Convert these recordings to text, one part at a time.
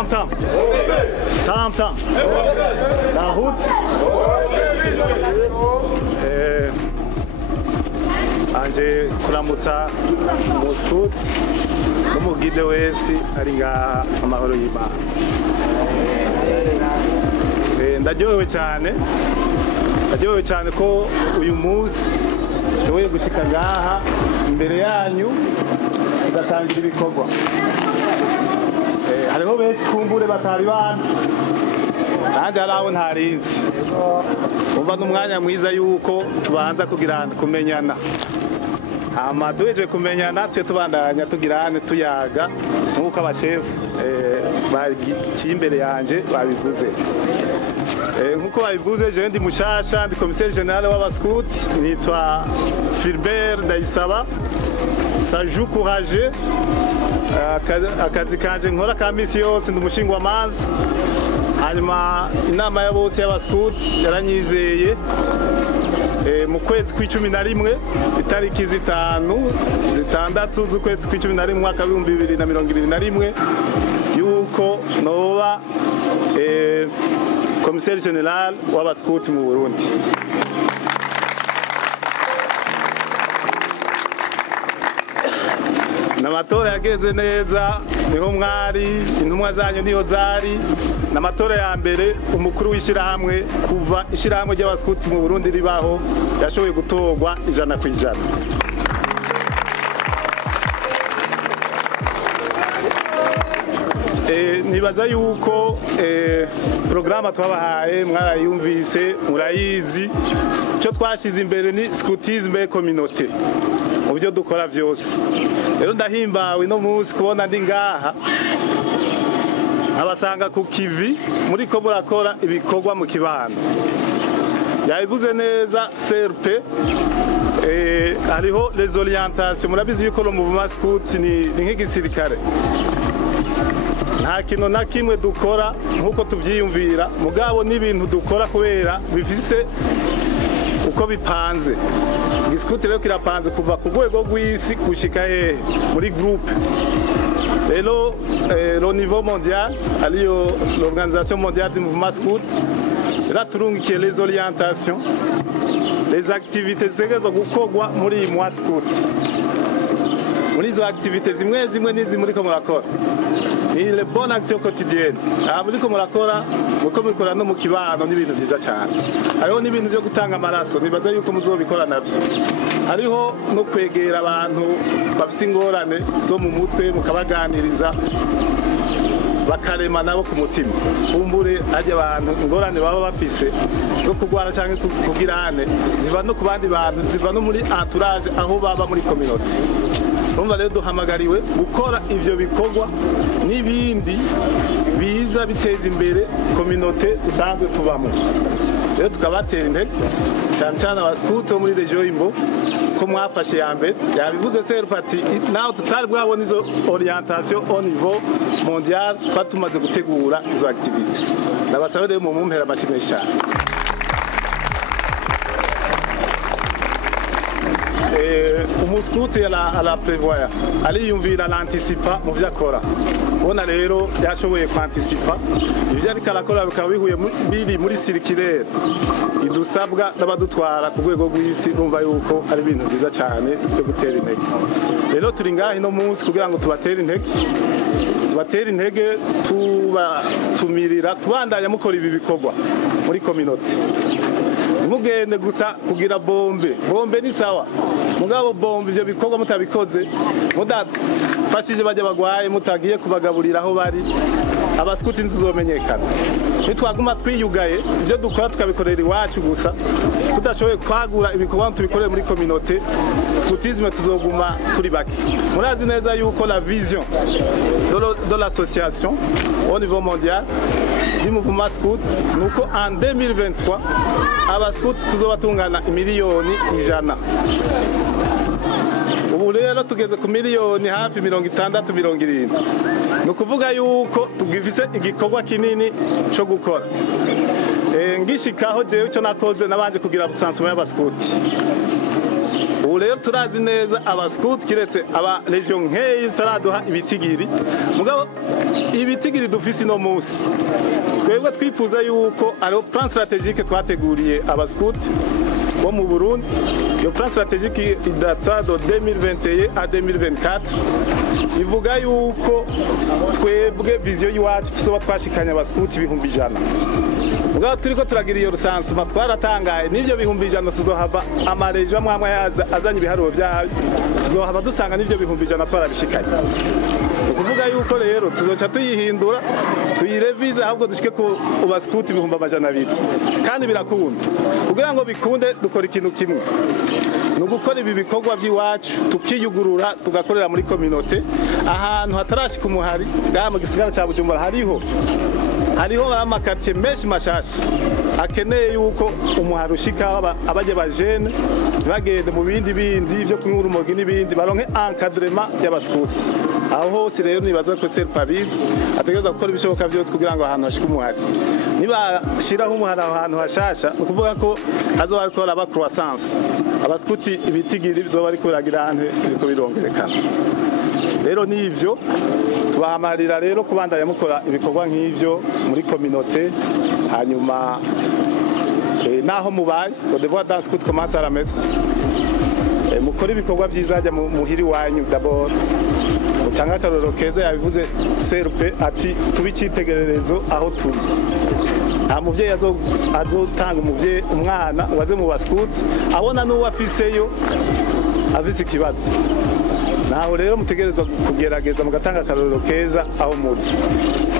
Tam tam. Tam tam. La route. Anje kuramutsa Moscout n'umugide wese ari ngaha amahoro y'Imana. Ndaryohewe cyane ko uyu munsi nshoboye gushika ngaha imbere yanyu tugatangira ibikorwa. Hariho benshi kumbure batari banzi nanjye hari abo ntarinzi, umva n'umwanya mwiza yuko tubanza kumenyana, hama duhejeje kumenyana tujye tubandanya tugirane tuyaga nk'uko abashefu baciye imbere yanjye babivuze. Nk'uko babivuze jewe ndi mushasha, ndi komiseri generale w'abaskuti, nitwa Philbert Ndayisaba Saju Courage. Akazi kanje nkora ka misi yose ndi umushingwamanza. Hanyuma inama ya bose y'abaskuti yaranyizeye mu kwezi kw'icumi itariki zitandatu z'ukwezi kw'icumi mwaka w'ibihumbi 2021 yuko noba komiseri general w'abaskuti mu Burundi. N'amatora yagenze neza, niho mwari, intumwa zanyu niho zari. N'amatora ya mbere umukuru w'ishirahamwe kuva ishirahamwe ry'abaskuti mu Burundi ribaho yashoboye gutorwa 100%. Nibaza yuko programa twabahaye mwarayumvise murayizi. Icyo twashize imbere ni scoutisme communauté mu byo dukora byose. Rero ndahimbawe no munsi kubona ndi ngaha abasanga ku kivi muri ko murakora ibikorwa mu kibano. Yabivuze neza CRP, hariho les orientations, murabizi yuko mu mascout ni nk'igisirikare. Nta kintu na kimwe dukora nk'uko tubyiyumvira, mugabo n'ibintu dukora kubera bifise uko bipanze. Igiskuti rero kirapanze kuva ku rwego rw'isi gushika hehe muri groupe. Rero au niveau mondial, aliyo l'Organisation mondiale du mouvement scout, raturungikiye les orientations, les activités zitegerezwa gukorwa muri iyi mois scout. Muri izo activités zimwe n'izi muriko murakora ni les bonnes actions quotidiennes. Muriko murakora muko mukora no mu kibano n'ibintu byiza cyane. Hariho n'ibintu byo gutanga amaraso, nibaza yuko muzobikora navyo. Hariho no kwegera abantu bafise ingorane zo mu mutwe mukabaganiriza bakarema nabo ku mutima. Kumbure ajya abantu ingorane baba bafise zo kugwara cyangwa kugirane ziva no ku bandi bantu, ziva no muri entourage aho baba muri communauté. Urumva rero duhamagariwe gukora ivyo bikorwa n'ibindi biza biteza imbere communauté usanzwe tubamo. Rero tukabatera intege cyane abaskuti bo muri region Imbo ko mwafashe ya mbere. Yabivuze serpati naho tutari bwabona izo orientation au niveau mondial, twatumaze gutegura izo activity. Nabasaba rero mu mumpera amashimwe cyane. Umuskuti ala prevoya aliyumvira l'anticipa mu vyakora. Bona rero yashoboye kwanticipa ivyo ariko arakora bikaba bihuye biri muri circulaire idusabwa n'abadutwara ku rwego rw'isi. Urumva yuko ari ibintu byiza cyane byo gutera intege. Rero turi ngaha ino munsi kugira ngo tubatere intege, tumirira kubandanya mukora ibi bikorwa muri communauté. Mugende gusa kugira bombe ni sawa, mugabo bombe ivyo bikorwa mutabikoze, mudafashije bajya bagwaye, mutagiye kubagaburira aho bari, abaskuti ntizomenyekana. Nitwaguma twiyugaye ivyo dukora tukabikorera iwacu gusa, tudashoboye kwagura ibikorwa tubikoreye muri communauté, scoutisme tuzoguma turi bake. Murazi neza yuko la vision de l'association au niveau mondial du mouvement scout nuko en 2023 abaskuti tuzobatungana miliyoni 100. Ubu rero tugeze ku miliyoni hafi 60-70. Nukuvuga yuko tugifise igikorwa kinini cyo gukora. Ngishikaho jewe cyo nakoze nabanje kugira busansuma y'abaskuti. ubu rero turazi neza abaskuti kiretse aba region nkeyi zitaraduha ibitigiri mugabo ibitigiri dufise no munsi twebwe twifuza yuko ariho plan stratégique twateguriye abaskuti bo mu Burundi. Iyo plan stratégique idata de 2021 à 2024 ivuga yuko twebwe vision yiwacu tuzoba twashikanya abaskuti ibihumbi 100. Mugabo turiko turagira iyo rusansuma twaratangaye n'ivyo bihumbi 100 tuzohava amarejo amwe azanye ibiharuro byayo tuzohava dusanga n'ivyo bihumbi 100 twarabishikanye. Ukuvuga yuko rero tuzoca tuyihindura tuyirevize ahubwo dushike ku baskuti ibihumbi 200 kandi birakunda kugira ngo bikunde dukora ikintu kimwe no gukora ibi bikorwa by'iwacu tukiyugurura tugakorera muri communauté ahantu hatarashika umuhari bwa mu gisigara cya Bujumbura hariho amakatiye menshi mashasha akeneye yuko umuhari ushika abaje bajene bagende mu bindi byo kunyura urumogi n'ibindi baronke encadrement y'abaskuti. Aho hose rero nibaza ko Serpabizi ategereza gukora ibishoboka byose kugira ngo ahantu hashike umuhari niba shiraho umuhari ahantu hashasha ukuvuga ko hazoba ariko aba croissance abaskuti ibitigiri bizoba ariko biragira ante biriko birongerekana. Rero nivyo tubahamarira rero kubandanya mukora ibikorwa nk'ivyo muri communauté hanyuma naho mubaye le devoir d'un scout commence à la maison mukora ibikorwa byizajya muhiri wanyu d'abord utanga akarorero keza yabivuze Serpe ati tubicitegererezo aho turi nta muvyeyi azotanga umwana waze mu baskuti abona n'uwo afiseyo afise ikibazo naho rero mutegerezwa kugerageza mugatanga akarorero keza aho muri.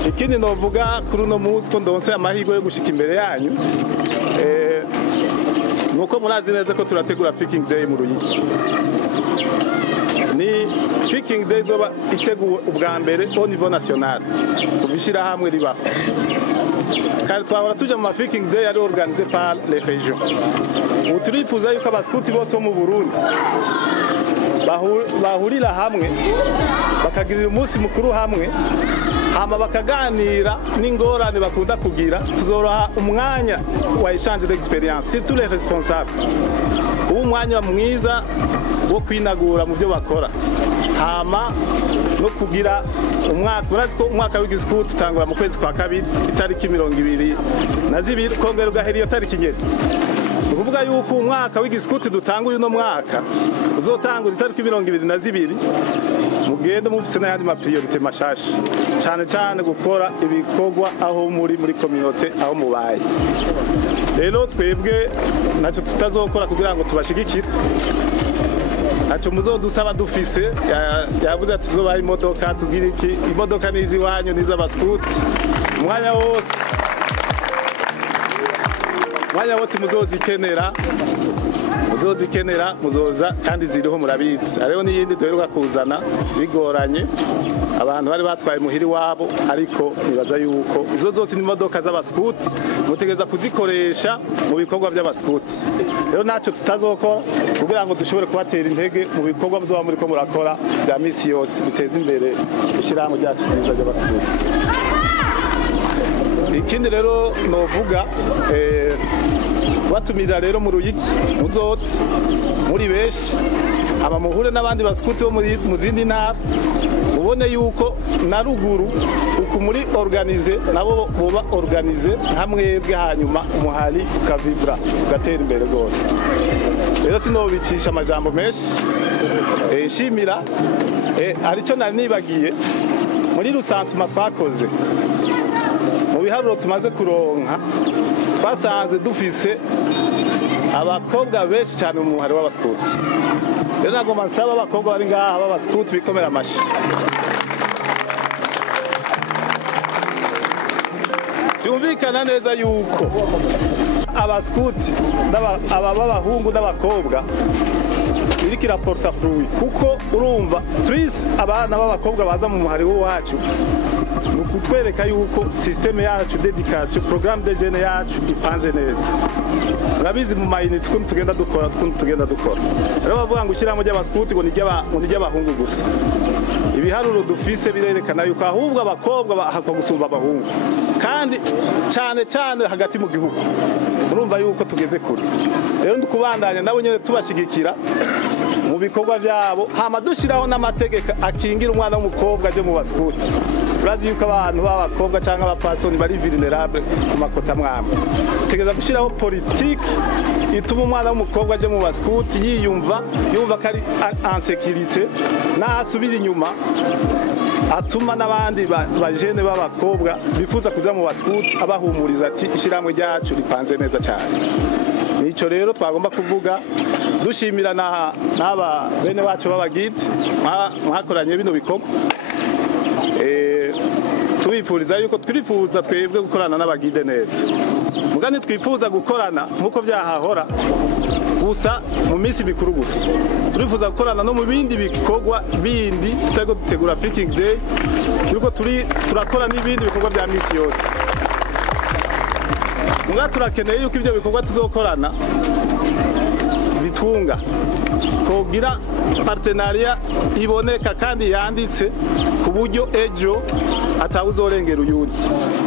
Ikindi novuga kuri uno munsi ko ndonse amahirwe yo gushika imbere yanyu nuko murazi neza ko turategura Speaking Day mu Ruyigi. Ni Speaking Day zoba iteguwe ubwa mbere au niveau national kubishira hamwe ribaho kandi twabara tuje mu Speaking Day ari organisé par les régions. Ubu turifuza yuko abaskuti bose bo mu Burundi bahurira hamwe bakagirira umunsi mukuru hamwe hama bakaganira n'ingorane bakunda kugira tuzoroha umwanya wa échange d'expérience c'est tous les responsables umwanya mwiza wo kwinagura mu byo bakora hama no kugira umwaka w'igiskuti utangura mu kwezi kwa kabiri itariki 22 kongera ugahera iyo tariki nyene ukuvuga yuko umwaka w'igiskuti dutanguye no mwaka uzotangura itariki 22 mugende mufise n'ayandi ma priorité mashasha cyane gukora ibikorwa aho muri communauté aho mubaye. Rero twebwe naco tutazokora kugira ngo tubashigikire naco muzodusaba dufise yavuze ati zoba imodoka tugira iki imodoka nizi wanyu niza baskuti mwanya wose muzozikenera muzoza kandi ziriho murabizi. Ariho n'iyindi duheruka kuzana bigoranye abantu bari batwaye muhiri wabo ariko nibaza yuko izo zose ni imodoka z'abaskuti mutegeza kuzikoresha mu bikorwa by'abaskuti. Rero naco tutazokora kugira ngo dushobore kubatera intege mu bikorwa byo muri ko murakora bya misi yose biteza imbere gushyirahamwe ryacu neza by'abaskuti. Ikindi rero novuga batumira rero mu Ruyigi muzotse muri benshi abamuhure n'abandi baskuti bo mu zindi ntara mubone yuko na ruguru uku muri organize nabo boba organize hamwebwe hanyuma umuhari ukavibra ugatera imbere rwose. Rero sinobicisha amajambo menshi shimira arico nari nibagiye muri rusansuma twakoze mu biharuro tumaze kuronka twasanze dufise abakobwa benshi cyane mu muhari w'abaskuti. Rero nagomba nsaba abakobwa bari ngaha b'abaskuti bikomera amashi byumvikana neza yuko abaskuti b'abahungu n'abakobwa iriko iraporta fruit kuko urumva twese abana b'abakobwa baza mu muhari wacu kutwereka yuko systeme yacu dedication programme de jeune yacu ipanze neza. Urabizi mu mayini tugenda dukora rero bavuga ngo ushyiramo ry'abaskuti ngo ni ry'abahungu gusa. Ibiharuro dufise birerekana yuko ahubwo abakobwa bahakwa gusumba abahungu kandi cyane hagati mu gihugu urumva yuko tugeze kure. Rero ndukubandanya nabo nyene tubashigikira mu bikorwa byabo, hama dushiraho n'amategeko akingira umwana w'umukobwa aje mu baskuti. Urazi yuko abantu b'abakobwa cyangwa abapasoni bari vulnerable ku makota mwamwe. Tegeza gushiraho politique ituma umwana w'umukobwa aje mu baskuti yumva ko ari en sécurité, nahasubira inyuma atuma n'abandi bajene b'abakobwa bifuza kuza mu baskuti abahumuriza ati ishiramwe ryacu ripanze neza cyane. Nico rero twagomba kuvuga dushimira n'aba bene bacu b'abagide mwakoranye bino bikorwa. Tubifuriza yuko twifuza twebwe gukorana n'abagide neza, mugani twifuza gukorana nkuko byahahora gusa mu minsi mikuru gusa. Turifuza gukorana no mu bindi bikorwa bindi, tutego dutegura Freaking Day, turiko turakora n'ibindi bikorwa bya misi yose. Muga turakeneye yuko ibyo bikorwa tuzokorana bitunga kugira partenariat iboneka kandi yanditse ku buryo ejo atawuzorengera uyundi.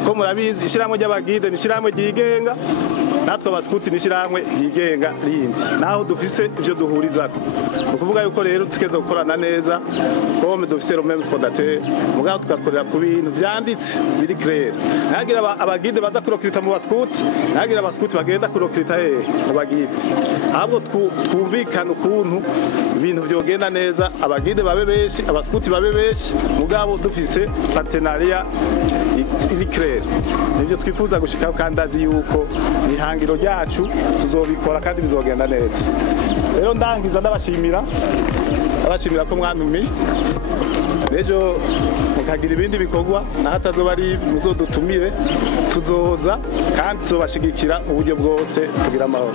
Ko murabizi ishiramwe ry'abagide ni ishiramwe ryigenga, natwe abaskuti ni ishiramwe ryigenga rindi, naho dufise ivyo duhurizako. Ukuvuga yuko rero tukeze gukorana neza, comme dufise le même fondateur, mugabo tugakorera ku bintu vyanditse biri clair. Nagira abagide baza kurokrita mu baskuti, nagira abaskuti bagenda kurokrita mu bagide. Ahubwo twumvikana ukuntu ibintu vyogenda neza, abagide babe beshi, abaskuti babe beshi, mugabo dufise partenariat iri clair. Nivyo twifuza gushikaho kandi azi yuko ihangiro ryacu tuzobikora kandi bizogenda neza. Rero ndangiza ndabashimira ko mwantumiye, ejo mukagira ibindi bikorwa naho atazoba ari muzodutumire, tuzoza kandi tuzobashigikira mu buryo bwose kugira amahoro.